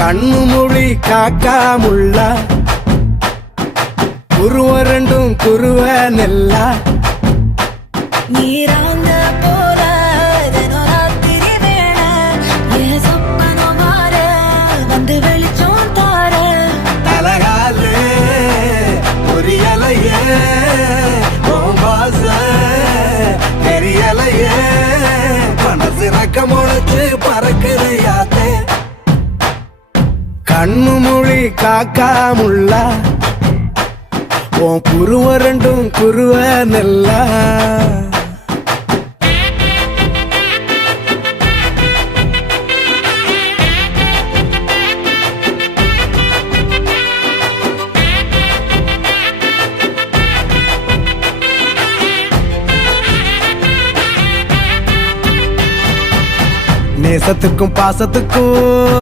கண்ணு மொழி காக்காமுள்ள குருவ ரெண்டும் குருவ நெல்லா நீராங்க போல தினராத்திரி வேண என் சொப்பனம் மாற வந்து வெளிச்சம் தார தலகாலே பொரியலையே ஓம்பாச தெரியலையே மனசு ரக்க முளைச்சு பறக்குறையாத்தே கண்ணு மொழி காக்காமுள்ள உன் குருவ ரெண்டும் குருவ நெல்லா நேசத்துக்கும் பாசத்துக்கும்